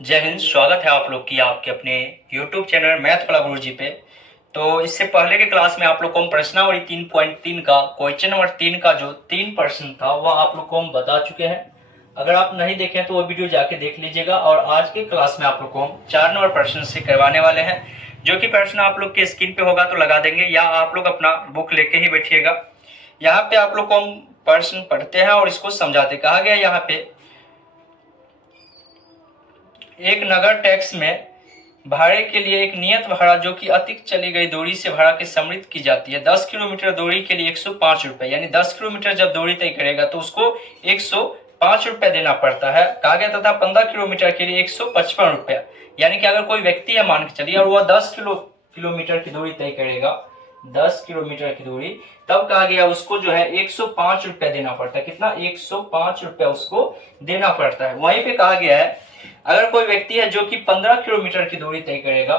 जय हिंद। स्वागत है आप लोग की आपके अपने YouTube चैनल मैथ वाला गुरुजी पे। तो इससे पहले के क्लास में आप लोग को हम प्रश्नावली 3.3 का क्वेश्चन नंबर 3 का जो 3 प्रश्न था वह आप लोग को हम बता चुके हैं। अगर आप नहीं देखें तो वो वीडियो जाके देख लीजिएगा। और आज के क्लास में आप लोग को हम 4 नंबर प्रश्न से करवाने वाले हैं, जो कि प्रश्न आप लोग के स्क्रीन पे होगा तो लगा देंगे, या आप लोग अपना बुक लेके ही बैठिएगा। यहाँ पे आप लोग को हम प्रश्न पढ़ते हैं और इसको समझाते। कहा गया यहाँ पे, एक नगर टैक्स में भाड़े के लिए एक नियत भाड़ा जो कि अतिक चली गई दूरी से भाड़ा के सम्मिलित की जाती है। 10 किलोमीटर दूरी के लिए 105 रुपए, यानी 10 किलोमीटर जब दूरी तय करेगा तो उसको 105 रुपए देना पड़ता है। कहा गया तथा 15 किलोमीटर के लिए 155 रुपया, यानी कि अगर कोई व्यक्ति है मान के चलिए और वह 10 किलोमीटर की दूरी तय करेगा, 10 किलोमीटर की दूरी, तब कहा गया उसको जो है 105 रुपया देना पड़ता है। कितना? 105 रुपया उसको देना पड़ता है। वहीं पे कहा गया है अगर कोई व्यक्ति है जो कि 15 किलोमीटर की दूरी तय करेगा,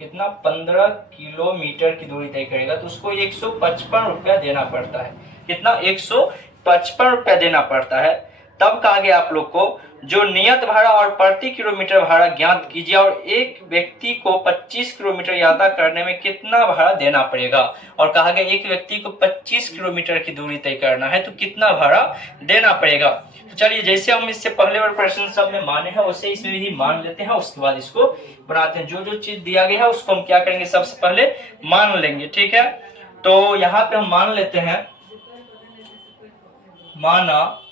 कितना? 15 किलोमीटर की दूरी तय करेगा तो उसको 155 रुपया देना पड़ता है। कितना? 155 रुपया देना पड़ता है। तब कहा गया आप लोग को जो नियत भाड़ा और प्रति किलोमीटर भाड़ा ज्ञात कीजिए और एक व्यक्ति को 25 किलोमीटर यात्रा करने में कितना भाड़ा देना पड़ेगा। और कहा गया एक व्यक्ति को 25 किलोमीटर की दूरी तय करना है तो कितना भाड़ा देना पड़ेगा। तो चलिए, जैसे हम इससे पहले वाले प्रश्न सब में माने हैं वैसे इसमें भी मान लेते हैं, उसके बाद इसको बनाते हैं। जो जो चीज दिया गया है उसको हम क्या करेंगे, सबसे पहले मान लेंगे। ठीक है, तो यहाँ पे हम मान लेते हैं, माना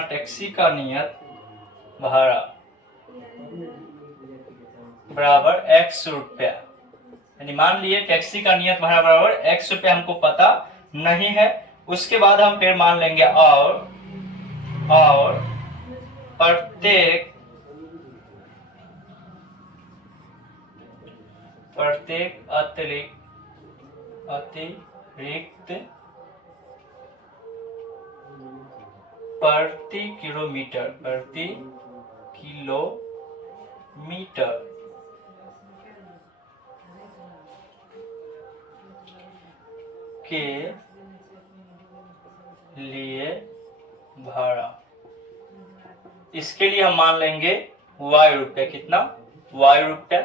टैक्सी का नियत भाड़ा बराबर x रुपया। यानी मान लिए टैक्सी का नियत भाड़ा बराबर x रुपया, हमको पता नहीं है। उसके बाद हम फिर मान लेंगे और प्रत्येक अतिरिक्त प्रति किलोमीटर के लिए भाड़ा, इसके लिए हम मान लेंगे y रुपया। कितना? y रुपया।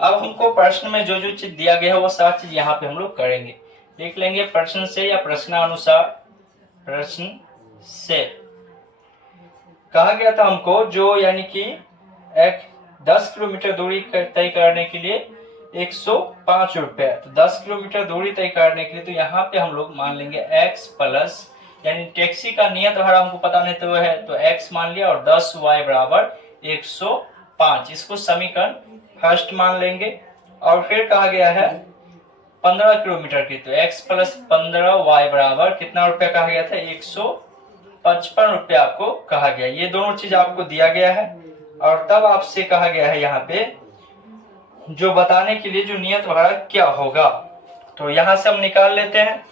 अब हमको प्रश्न में जो जो चीज दिया गया है वो सारी चीज यहाँ पे हम लोग करेंगे, लिख लेंगे प्रश्न से या प्रश्नानुसार। प्रश्न से कहा गया था हमको जो, यानी कि 10 किलोमीटर दूरी तय करने के लिए 105 रुपया। तो 10 किलोमीटर दूरी तय करने के लिए तो यहाँ पे हम लोग मान लेंगे x प्लस, यानी टैक्सी का नियत भाड़ा हमको पता नहीं तो है तो x मान लिया और 10y बराबर 105। इसको समीकरण फर्स्ट मान लेंगे। और फिर कहा गया है 15 किलोमीटर की, तो x प्लस 15y बराबर कितना रुपया कहा गया था? 155 रुपया आपको कहा गया। ये दोनों चीज आपको दिया गया है। और तब आपसे कहा गया है यहाँ पे जो बताने के लिए जो नियत भाड़ा क्या होगा, तो यहाँ से हम निकाल लेते हैं।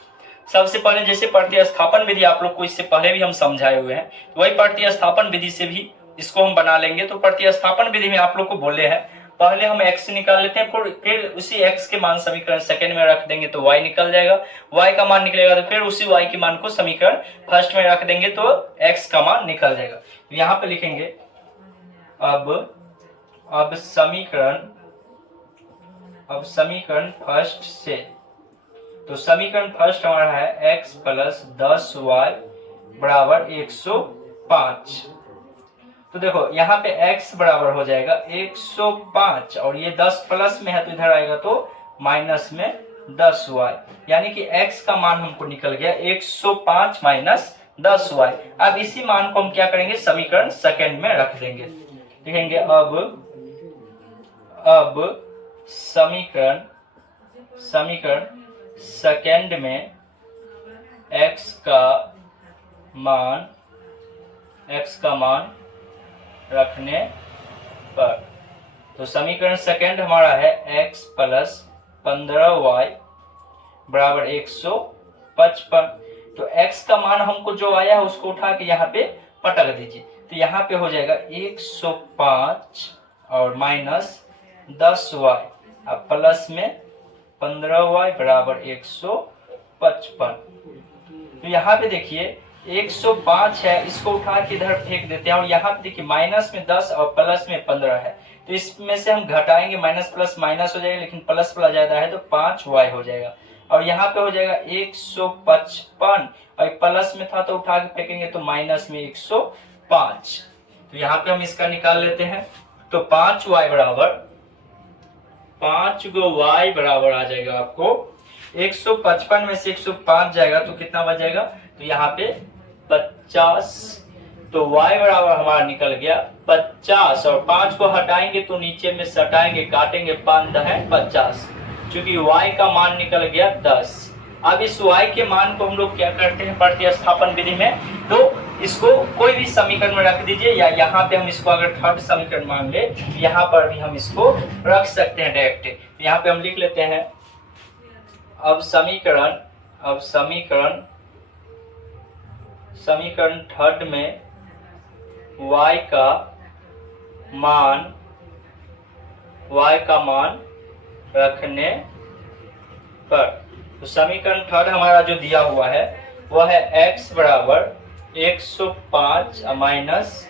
सबसे पहले जैसे प्रतिस्थापन विधि आप लोग को इससे पहले भी हम समझाए हुए हैं, तो वही प्रतिस्थापन विधि से भी इसको हम बना लेंगे। तो प्रतिस्थापन विधि में आप लोग को बोले हैं पहले हम x निकाल लेते हैं, फिर उसी x के मान समीकरण सेकंड में रख देंगे तो y निकल जाएगा। y का मान निकलेगा तो फिर उसी y के मान को समीकरण फर्स्ट में रख देंगे तो x का मान निकल जाएगा। तो यहाँ पे लिखेंगे अब समीकरण फर्स्ट से, तो समीकरण फर्स्ट हमारा है x प्लस 10y बराबर 105। तो देखो यहाँ पे x बराबर हो जाएगा 105 और ये 10 प्लस में है तो इधर आएगा तो माइनस में 10y, यानी कि x का मान हमको निकल गया 105 माइनस 10y। अब इसी मान को हम क्या करेंगे, समीकरण सेकंड में रख देंगे। लिखेंगे अब समीकरण सेकंड में x का मान रखने पर, तो समीकरण सेकंड हमारा है x प्लस 15y बराबर 155। तो x का मान हमको जो आया है उसको उठा के यहाँ पे पटक दीजिए, तो यहाँ पे हो जाएगा 105 और माइनस 10y अब प्लस में 15y बराबर 155। तो यहाँ पे देखिए 105 है, इसको उठा के इधर फेंक देते हैं और यहाँ पे देखिए माइनस में 10 और प्लस में 15 है, तो इसमें से हम घटाएंगे, माइनस प्लस माइनस हो जाएगा, लेकिन प्लस प्लस ज्यादा है तो 5y हो जाएगा और यहाँ पे हो जाएगा 155 और प्लस में था तो उठा के फेंकेंगे तो माइनस में 105। तो यहाँ पे हम इसका निकाल लेते हैं, तो 5y बराबर 5 गो y बराबर आ जाएगा आपको 155 में से 105 जाएगा तो कितना बच जाएगा, तो यहाँ पे 50। तो y बराबर हमारा निकल गया 50 और 5 को हटाएंगे तो नीचे में सटाएंगे, काटेंगे, 5 है 50, चूंकि y का मान निकल गया 10। अब इस y के मान को हम लोग क्या करते हैं प्रतिस्थापन विधि में, तो इसको कोई भी समीकरण में रख दीजिए या यहाँ पे हम इसको अगर थर्ड समीकरण मान ले यहाँ पर भी हम इसको रख सकते हैं डायरेक्ट। यहाँ पे हम लिख लेते हैं अब समीकरण थर्ड में y का मान रखने पर, तो समीकरण थर्ड हमारा जो दिया हुआ है वह है x बराबर 105 माइनस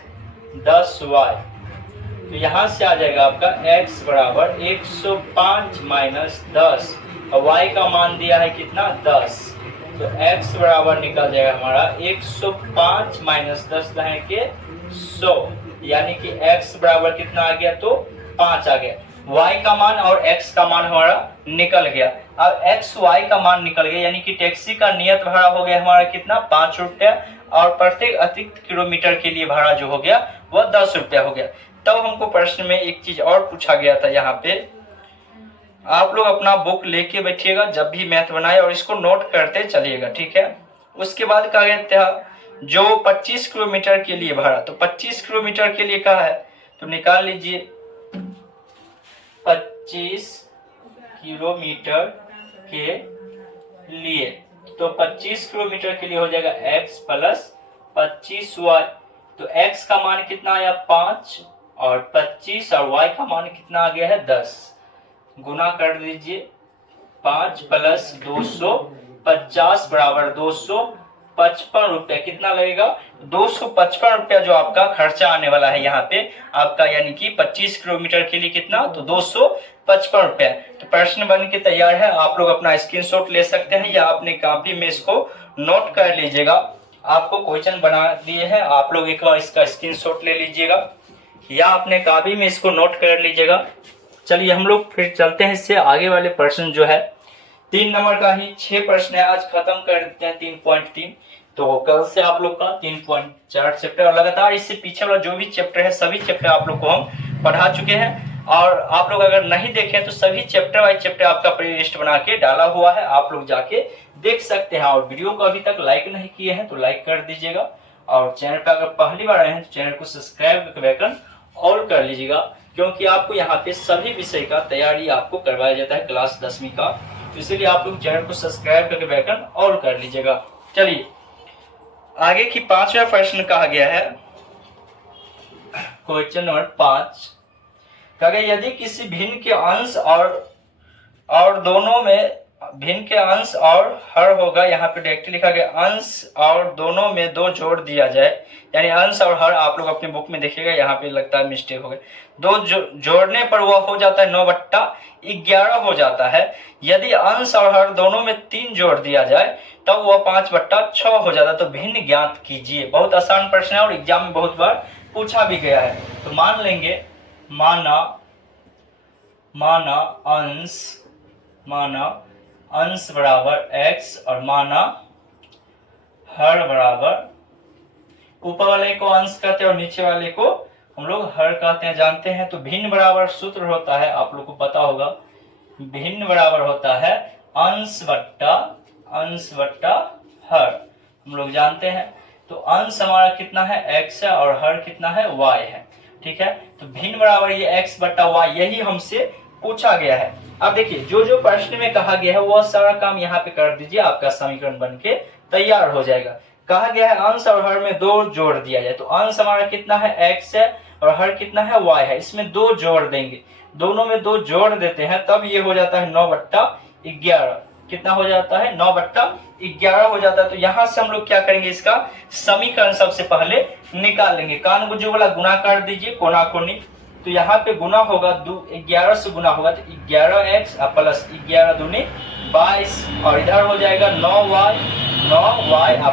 10y। तो यहाँ से आ जाएगा आपका x बराबर 105 माइनस 10 और y का मान दिया है कितना 10, तो x बराबर निकल जाएगा हमारा 105 माइनस 10 है के 100, यानी कि x बराबर कितना आ गया, तो 5 आ गया। y का मान और x का मान हमारा निकल गया। अब x y का मान निकल गया, यानी कि टैक्सी का नियत भाड़ा हो गया हमारा कितना 5 रुपया और प्रत्येक अतिरिक्त किलोमीटर के लिए भाड़ा जो हो गया वह 10 रुपया हो गया। तब हमको प्रश्न में एक चीज और पूछा गया था, यहाँ पे आप लोग अपना बुक लेके बैठिएगा जब भी मैथ बनाए और इसको नोट करते चलिएगा, ठीक है। उसके बाद कहा गया था जो 25 किलोमीटर के लिए भाड़ा, तो 25 किलोमीटर के लिए कहा है तो निकाल लीजिए 25 किलोमीटर के लिए, तो 25 किलोमीटर के लिए हो जाएगा x प्लस 25y। तो x का मान कितना आया 5 और 25 और y का मान कितना आ गया है 10, गुना कर दीजिए 5 प्लस 250 बराबर 255 रुपया, कितना लगेगा 255 रुपया जो आपका खर्चा आने वाला है यहाँ पे आपका, यानी कि 25 किलोमीटर के लिए कितना, तो 255 रुपया। तो प्रश्न बन के तैयार है, आप लोग अपना स्क्रीनशॉट ले सकते हैं या अपने कॉपी में इसको नोट कर लीजिएगा। आपको क्वेश्चन बना दिए हैं, आप लोग एक बार इसका स्क्रीनशॉट ले लीजिएगा या अपने कॉपी में इसको नोट कर लीजिएगा। चलिए हम लोग फिर चलते हैं इससे आगे वाले प्रश्न जो है 3 नंबर का ही 6 प्रश्न है, आज खत्म कर देते हैं 3.3। तो कल से आप लोग का 3.4 चैप्टर और लगातार इससे पीछे वाला जो भी चैप्टर है सभी चैप्टर आप लोग को हम पढ़ा चुके हैं और आप लोग अगर नहीं देखें तो सभी चैप्टर वाइज चैप्टर आपका प्ले लिस्ट बना के डाला हुआ है, आप लोग जाके देख सकते हैं। और वीडियो को अभी तक लाइक नहीं किए हैं तो लाइक कर दीजिएगा और चैनल पर अगर पहली बार आए हैं तो चैनल को सब्सक्राइब करके बेल ऑल कर लीजिएगा, क्योंकि आपको यहाँ पे सभी विषय का तैयारी आपको करवाया जाता है क्लास 10वीं का, तो इसलिए आप लोग चैनल को सब्सक्राइब करके बेल ऑल कर लीजिएगा। चलिए आगे की 5वां प्रश्न कहा गया है, क्वेश्चन नंबर 5 कहा गया यदि किसी भिन्न के अंश और दोनों में भिन्न के अंश और हर होगा, यहाँ पे डायरेक्ट लिखा गया अंश और दोनों में 2 जोड़ दिया जाए, यानी अंश और हर आप लोग अपने बुक में देखिएगा, यहाँ पे लगता है मिस्टेक हो गई, 2 जोड़ने पर वह हो जाता है 9/11 हो जाता है। यदि अंश और हर दोनों में 3 जोड़ दिया जाए तब वह 5/6 हो जाता है। तो भिन्न ज्ञात कीजिए। बहुत आसान प्रश्न है और एग्जाम में बहुत बार पूछा भी गया है। तो मान लेंगे माना अंश बराबर x और माना हर बराबर, ऊपर वाले को अंश कहते हैं और नीचे वाले को हम लोग हर कहते हैं, जानते हैं। तो भिन्न बराबर सूत्र होता है, आप लोग को पता होगा, भिन्न बराबर होता है अंश बट्टा हर, हम लोग जानते हैं। तो अंश हमारा कितना है x है और हर कितना है y है, ठीक है। तो भिन्न बराबर ये x बट्टा y, यही हमसे पूछा गया है। अब देखिए जो जो प्रश्न में कहा गया है वह सारा काम यहाँ पे कर दीजिए, आपका समीकरण बन के तैयार हो जाएगा। कहा गया है अंश और हर में 2 जोड़ दिया जाए, तो अंश हमारा कितना है x है और हर कितना है y है, इसमें 2 जोड़ देंगे। दोनों में 2 जोड़ देते हैं तब ये हो जाता है 9/11। कितना हो जाता है? 9/11 हो जाता है। तो यहां से हम लोग क्या करेंगे, इसका समीकरण सबसे पहले निकाल लेंगे। कान बुझे वाला गुना कर दीजिए कोना कोनी। तो यहाँ पे गुना होगा 11 से गुना होगा तो 11x प्लस 11 दूनी 22 और इधर हो जाएगा 9y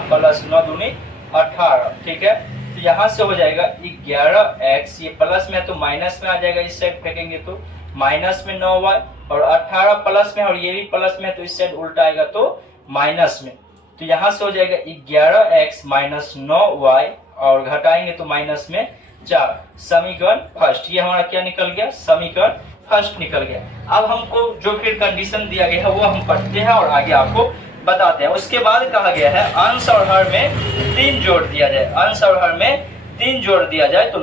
प्लस 9 दूनी 18। ठीक है, तो यहाँ से हो जाएगा 11x, ये प्लस में है तो माइनस में आ जाएगा, इस साइड फेंकेंगे तो माइनस में 9y और 18 प्लस में और ये भी प्लस में है तो इस साइड उल्टा आएगा तो माइनस में। तो यहाँ से हो जाएगा 11x माइनस 9y और घटाएंगे तो माइनस में 4। समीकरण फर्स्ट, ये हमारा क्या निकल गया? समीकरण फर्स्ट निकल गया। अब हमको जो फिर कंडीशन दिया गया है वो हम पढ़ते हैं और आगे आपको बताते हैं। उसके बाद कहा गया है अंश और हर में 3 जोड़ दिया जाए। अंश और हर में 3 जोड़ दिया जाए तो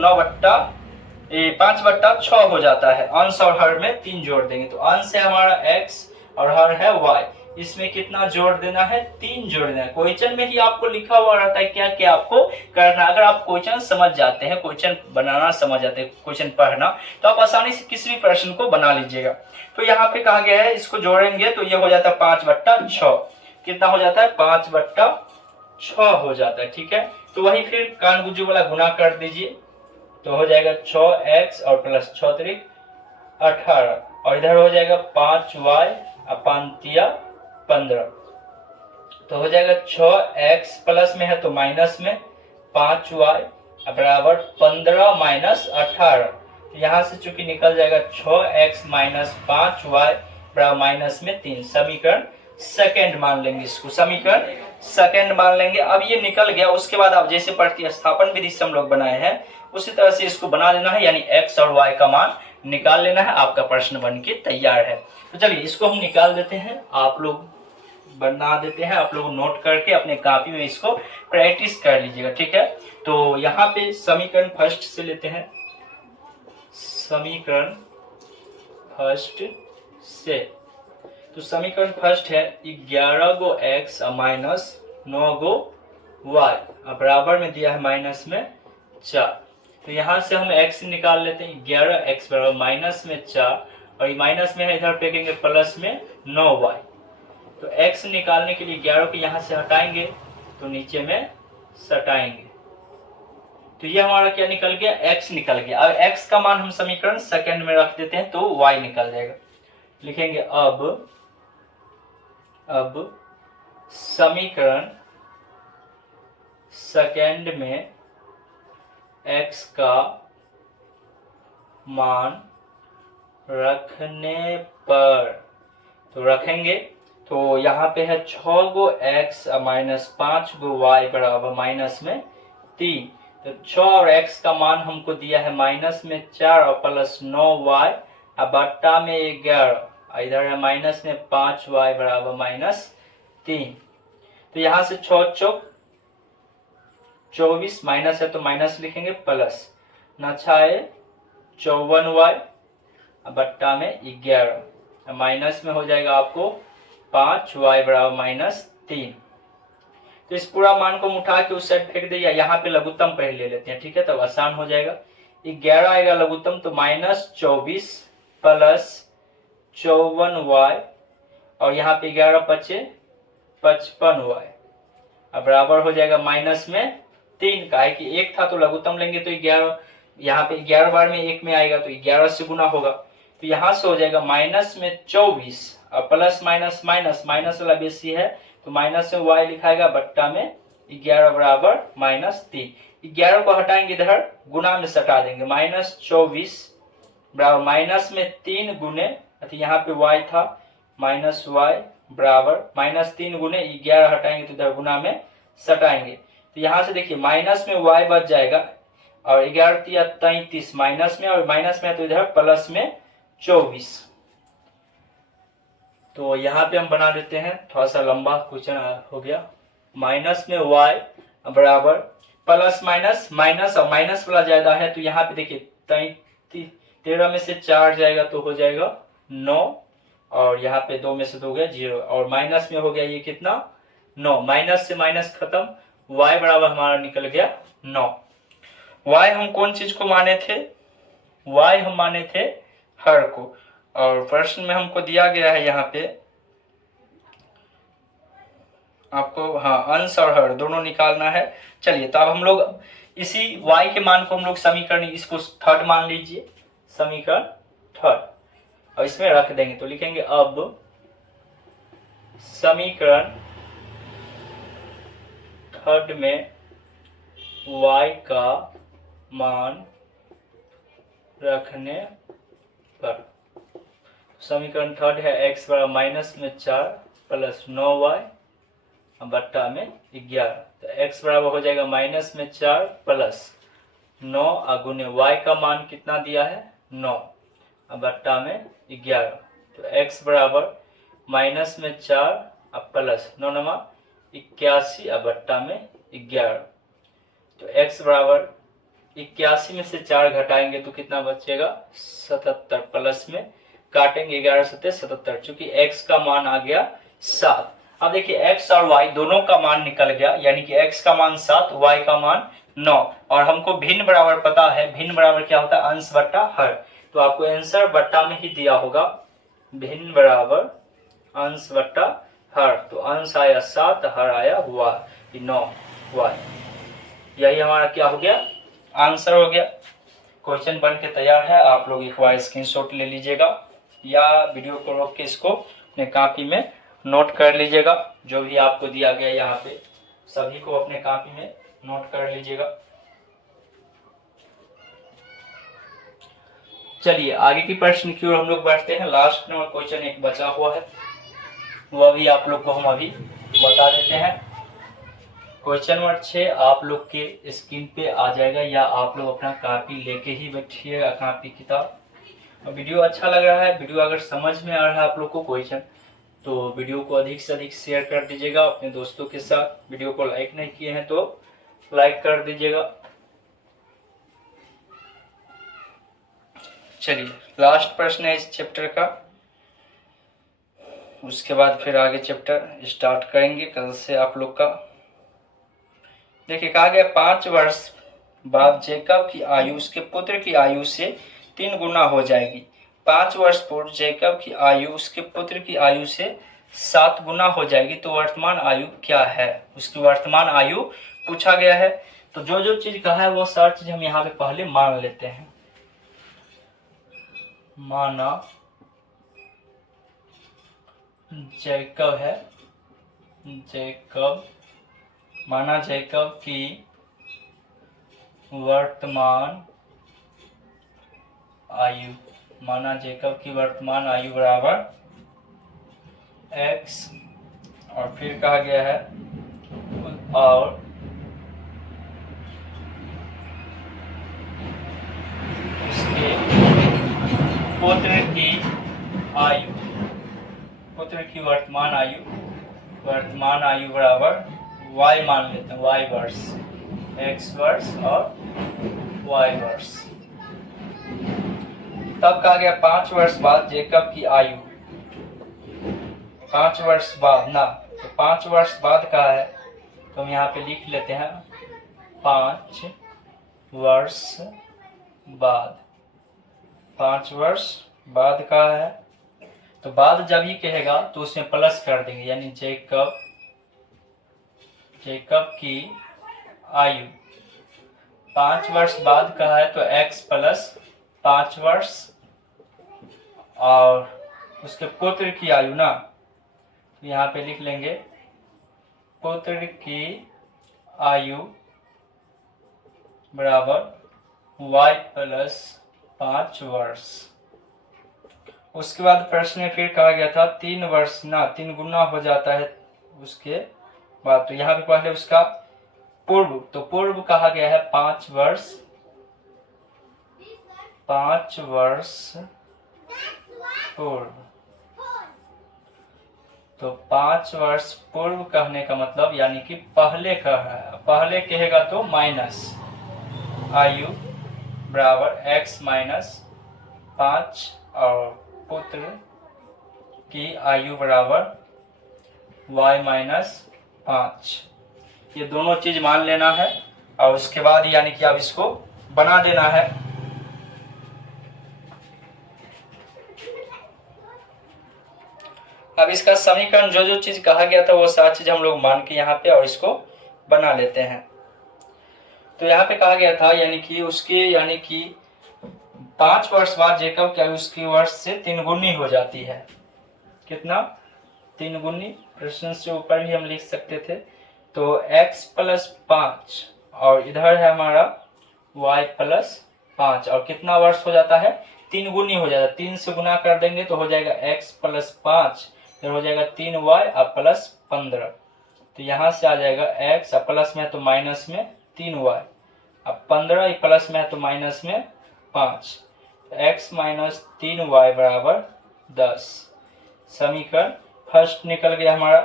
5/6 हो जाता है। अंश और हर में 3 जोड़ देंगे तो अंश है हमारा x और हर है y। इसमें कितना जोड़ देना है? 3 जोड़ देना है। क्वेश्चन में ही आपको लिखा हुआ रहता है क्या क्या आपको करना। अगर आप क्वेश्चन समझ जाते हैं, क्वेश्चन बनाना समझ जाते हैं, क्वेश्चन पढ़ना, तो आप आसानी से किसी भी प्रश्न को बना लीजिएगा। तो यहाँ पे कहा गया है इसको जोड़ेंगे तो ये हो जाता है 5/6। कितना हो जाता है? 5/6 हो जाता है। ठीक है, तो वही फिर कान गुज्जू वाला गुना कर दीजिए तो हो जाएगा 6x और प्लस 6 त्रिक 18 और इधर हो जाएगा 5y अपान 15। तो हो जाएगा 6x प्लस में है तो माइनस में 5y बराबर 15 माइनस 18। तो यहाँ से चूंकि निकल जाएगा 6x माइनस 5y बराबर माइनस में 3। समीकरण सेकेंड मान लेंगे इसको, समीकरण सेकेंड मान लेंगे। अब ये निकल गया, उसके बाद आप जैसे प्रतिस्थापन विधि से हम लोग बनाए हैं उसी तरह से इसको बना लेना है, यानी x और y का मान निकाल लेना है। आपका प्रश्न बन के तैयार है। तो चलिए इसको हम निकाल देते हैं, आप लोग बना देते हैं, आप लोग नोट करके अपने कॉपी में इसको प्रैक्टिस कर लीजिएगा। ठीक है, तो यहाँ पे समीकरण फर्स्ट से लेते हैं। समीकरण फर्स्ट से, तो समीकरण फर्स्ट है 11 गो x माइनस 9 गो y बराबर में दिया है माइनस में 4। तो यहाँ से हम x निकाल लेते हैं। 11x बराबर माइनस में 4 और ये माइनस में है, इधर फेंकेंगे प्लस में 9y। तो x निकालने के लिए 11 को यहाँ से हटाएंगे तो नीचे में सटाएंगे तो ये हमारा क्या निकल गया? x निकल गया। अब x का मान हम समीकरण सेकंड में रख देते हैं तो y निकल जाएगा। लिखेंगे अब समीकरण सेकंड में x का मान रखने पर, तो रखेंगे तो यहाँ पे है 6 गो x माइनस 5 गो y बराबर माइनस में 3। तो 6 और x का मान हमको दिया है माइनस में 4 और प्लस 9y बट्टा में 11, इधर है माइनस में 5y बराबर माइनस 3। तो यहाँ से 6 चौक 24 माइनस है तो माइनस लिखेंगे प्लस न 6 54y बट्टा में 11 माइनस में हो जाएगा आपको 5y बराबर माइनस 3। तो इस पूरा मान को उठा के उस साइड फेंक दिया। यहाँ पे लघुत्तम पहले ले लेते हैं, ठीक है, तब आसान हो जाएगा। 11 आएगा लघुत्तम तो माइनस 24 प्लस 54y और यहाँ पे 11 बचे 55y बराबर हो जाएगा माइनस में 3 का है कि 1 था तो लघुत्तम लेंगे तो 11, यहाँ पे 11 बार में 1 में आएगा तो 11 से गुना होगा। तो यहाँ से हो जाएगा माइनस में 24 और प्लस माइनस माइनस, माइनस वाला बेसी है तो माइनस में y लिखाएगा बट्टा में 11 बराबर माइनस 3। 11 को हटाएंगे इधर गुना में सटा देंगे, माइनस 24 बराबर माइनस में 3 गुने, यहाँ पे y था माइनस y बराबर माइनस 3 गुने 11 हटाएंगे तो इधर गुना में सटाएंगे। तो यहाँ से देखिए माइनस में y बच जाएगा और 11 या 33 माइनस में और माइनस में तो इधर प्लस में 24। तो यहाँ पे हम बना देते हैं, थोड़ा सा लंबा क्वेश्चन हो गया। माइनस में y बराबर प्लस माइनस माइनस और माइनस वाला ज्यादा है तो यहाँ पे देखिए 13 में से 4 जाएगा तो हो जाएगा 9 और यहाँ पे 2 में से 2 हो गया 0 और माइनस में हो गया ये कितना 9, माइनस से माइनस खत्म, y बराबर हमारा निकल गया 9। y हम कौन चीज को माने थे? y हम माने थे हर को। और प्रश्न में हमको दिया गया है यहाँ पे आपको, हाँ, अंश और हर दोनों निकालना है। चलिए, तो अब हम लोग इसी y के मान को हम लोग समीकरण, इसको थर्ड मान लीजिए, समीकरण थर्ड, और इसमें रख देंगे। तो लिखेंगे अब समीकरण थर्ड में y का मान रखने पर, समीकरण थर्ड है x बराबर माइनस में 4 प्लस 9y बट्टा में 11। तो x बराबर हो जाएगा माइनस में 4 प्लस 9 गुने y का मान कितना दिया है 9 बट्टा में 11। तो x बराबर माइनस में 4 प्लस 9 नमा 81 बट्टा में 11। तो x बराबर 81 में से 4 घटाएंगे तो कितना बचेगा 77, प्लस में काटेंगे 11 सत्ते 77, चूंकि x का मान आ गया 7। अब देखिए x और y दोनों का मान निकल गया, यानी कि x का मान 7, y का मान 9, और हमको भिन्न बराबर पता है। भिन्न बराबर क्या होता है, अंश बट्टा हर। तो आपको आंसर बट्टा में ही दिया होगा, भिन्न बराबर अंश बट्टा हर। तो अंश आया 7, हर आया 9 y। यही हमारा क्या हो गया, आंसर हो गया। क्वेश्चन बन के तैयार है, आप लोग एक बार स्क्रीनशॉट ले लीजिएगा या वीडियो को रोक के इसको अपने कॉपी में नोट कर लीजिएगा। जो भी आपको दिया गया यहाँ पे सभी को अपने कॉपी में नोट कर लीजिएगा। चलिए आगे की प्रश्न की ओर हम लोग बढ़ते हैं। लास्ट नंबर क्वेश्चन एक बचा हुआ है, वह भी आप लोग को हम अभी बता देते हैं। क्वेश्चन नंबर 6 आप लोग के स्क्रीन पे आ जाएगा, या आप लोग अपना कॉपी लेके ही बैठिएगा, कॉपी किताब। वीडियो अच्छा लग रहा है, वीडियो अगर समझ में आ रहा है आप लोग को क्वेश्चन, तो वीडियो को अधिक से अधिक शेयर कर दीजिएगा अपने दोस्तों के साथ। वीडियो को लाइक नहीं किए हैं तो लाइक कर दीजिएगा। चलिए लास्ट प्रश्न है इस चैप्टर का, उसके बाद फिर आगे चैप्टर स्टार्ट करेंगे कल से आप लोग का। देखिए कहा गया 5 वर्ष बाद जैकब की आयु उसके पुत्र की आयु से 3 गुना हो जाएगी। 5 वर्ष पूर्व जैकब की आयु उसके पुत्र की आयु से 7 गुना हो जाएगी, तो वर्तमान आयु क्या है, उसकी वर्तमान आयु पूछा गया है। तो जो जो चीज कहा है वो सारी चीज हम यहाँ पे पहले मान लेते हैं। माना जैकब है, जैकब, माना जैकब की वर्तमान आयु, माना जैकब की वर्तमान आयु बराबर x, और फिर कहा गया है और उसके पुत्र की आयु, पुत्र की वर्तमान आयु, वर्तमान आयु बराबर y मान लेते हैं, y वर्ष, x वर्ष और y वर्ष। तब कहा गया 5 वर्ष बाद जैकब की आयु, 5 वर्ष बाद ना, तो 5 वर्ष बाद कहा है, तो हम यहाँ पे लिख लेते हैं 5 वर्ष बाद, 5 वर्ष बाद का है। तो बाद जब ही कहेगा तो उसमें प्लस कर देंगे, यानी जैकब, जैकब की आयु 5 वर्ष बाद का है, तो x प्लस 5 वर्ष, और उसके पुत्र की आयु ना, यहाँ पे लिख लेंगे पुत्र की आयु बराबर y प्लस 5 वर्ष। उसके बाद प्रश्न में फिर कहा गया था 3 वर्ष ना, 3 गुना हो जाता है उसके बाद। तो यहाँ पे पहले उसका पूर्व, तो पूर्व कहा गया है 5 वर्ष, 5 वर्ष पूर्व। तो 5 वर्ष पूर्व कहने का मतलब यानी कि पहले कह रहा है, पहले कहेगा तो माइनस आयु बराबर x माइनस 5, और पुत्र की आयु बराबर y माइनस 5। ये दोनों चीज मान लेना है, और उसके बाद यानी कि अब इसको बना देना है। अब इसका समीकरण जो चीज कहा गया था वो सारी चीज हम लोग मान के यहाँ पे और इसको बना लेते हैं। तो यहाँ पे कहा गया था यानी कि 5 वर्ष बाद जेकब की आयु उसकी वर्ष से 3 गुनी हो जाती है। कितना? 3 गुनी। प्रश्न से ऊपर भी हम लिख सकते थे। तो x + 5 और इधर है हमारा y + 5 और कितना वर्ष हो जाता है? 3 गुनी हो जाता है। 3 से गुना कर देंगे तो हो जाएगा x + 5, फिर हो जाएगा 3y और + 15। तो यहाँ से आ जाएगा x और प्लस में है तो माइनस में 3y, अब 15 प्लस में है तो माइनस में 5, तो x - 3y = 10। समीकरण फर्स्ट निकल गया हमारा।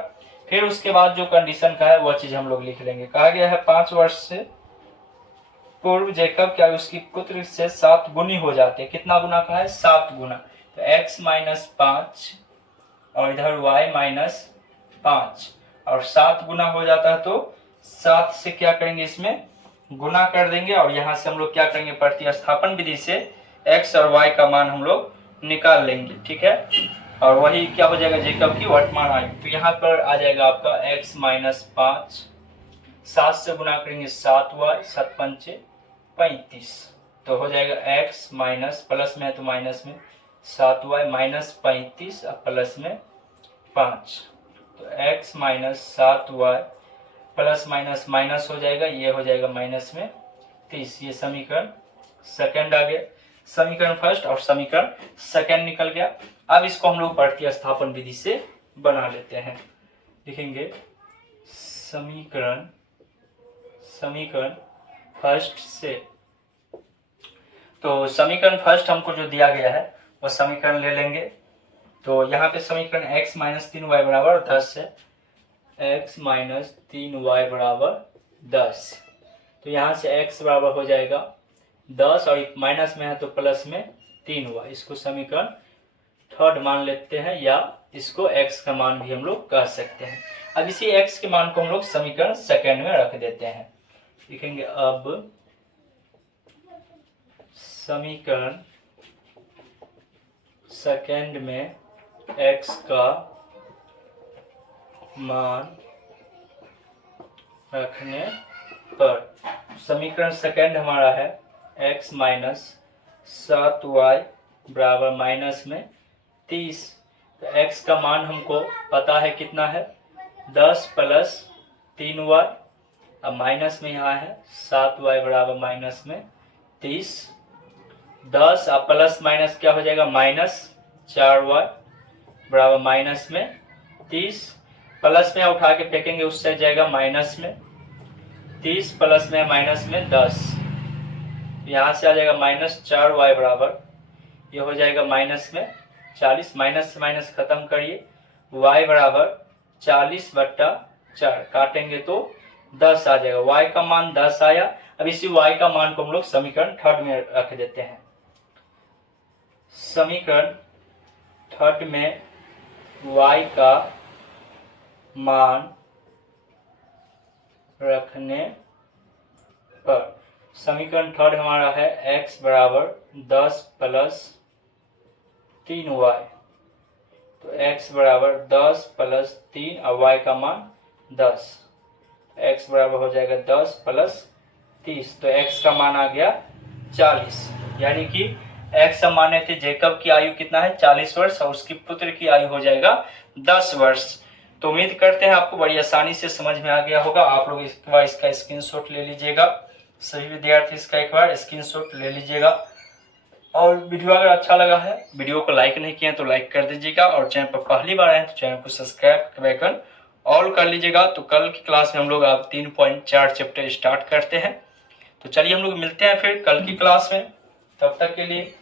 फिर उसके बाद जो कंडीशन का है वह चीज हम लोग लिख लेंगे। कहा गया है 5 वर्ष से पूर्व जेकब क्या उसकी पुत्र से 7 गुनी हो जाते हैं। कितना गुना का है? 7 गुना। तो x - 5 और इधर y - 5 और 7 गुना हो जाता है तो 7 से क्या करेंगे? इसमें गुना कर देंगे और यहाँ से हम लोग क्या करेंगे? प्रतिस्थापन विधि से x और y का मान हम लोग निकाल लेंगे। ठीक है, और वही क्या हो जाएगा? जेकब की वर्तमान आयु। तो यहाँ पर आ जाएगा आपका x - 5, 7 से गुना करेंगे 7y, 7 × 5 = 35। तो हो जाएगा x माइनस प्लस में है तो माइनस में 7y - 35 और प्लस में 5। तो x - 7y plus minus minus हो जाएगा, ये हो जाएगा माइनस में 30। ये समीकरण सेकंड आ गया। समीकरण फर्स्ट और समीकरण सेकंड निकल गया। अब इसको हम लोग प्रतिस्थापन विधि से बना लेते हैं। लिखेंगे समीकरण फर्स्ट से। तो समीकरण फर्स्ट हमको जो दिया गया है वो समीकरण ले लेंगे। तो यहाँ पे समीकरण x - 3y = 10 है। x - 3y = 10। तो यहाँ से x बराबर हो जाएगा 10 और माइनस में है तो प्लस में 3y। इसको समीकरण थर्ड मान लेते हैं या इसको x का मान भी हम लोग कह सकते हैं। अब इसी x के मान को हम लोग समीकरण सेकंड में रख देते हैं। लिखेंगे अब समीकरण सेकंड में x का मान रखने पर समीकरण सेकंड हमारा है x - 7y = माइनस में 30। तो x का मान हमको पता है कितना है? 10 + 3y, अब माइनस में यहाँ है 7y = माइनस में 30। 10 और प्लस माइनस क्या हो जाएगा? -4y = माइनस में 30। प्लस में उठा के फेंकेंगे उससे जाएगा माइनस में 30, प्लस में माइनस में 10। यहाँ से आ जाएगा -4y = ये हो जाएगा माइनस में 40। माइनस से माइनस खत्म करिए, y = 40/4 काटेंगे तो 10 आ जाएगा। y का मान 10 आया। अब इसी y का मान को हम लोग समीकरण थर्ड में रख देते हैं। समीकरण थर्ड में y का मान रखने पर समीकरण थर्ड हमारा है x = 10 + 3y। तो x = 10 + 3 और y का मान 10। x बराबर हो जाएगा 10 + 30। तो x का मान आ गया 40। यानी कि x हम माने थे जेकब की आयु कितना है? 40 वर्ष और उसकी पुत्र की आयु हो जाएगा 10 वर्ष। तो उम्मीद करते हैं आपको बड़ी आसानी से समझ में आ गया होगा। आप लोग एक बार इसका स्क्रीनशॉट ले लीजिएगा। सभी विद्यार्थी इसका एक बार स्क्रीनशॉट ले लीजिएगा। और वीडियो अगर अच्छा लगा है, वीडियो को लाइक नहीं किया तो लाइक कर दीजिएगा और चैनल पर पहली बार आए तो चैनल को सब्सक्राइब कर आइकन ऑल कर लीजिएगा। तो कल की क्लास में हम लोग आप 3.4 चैप्टर स्टार्ट करते हैं। तो चलिए हम लोग मिलते हैं फिर कल की क्लास में। तब तक के लिए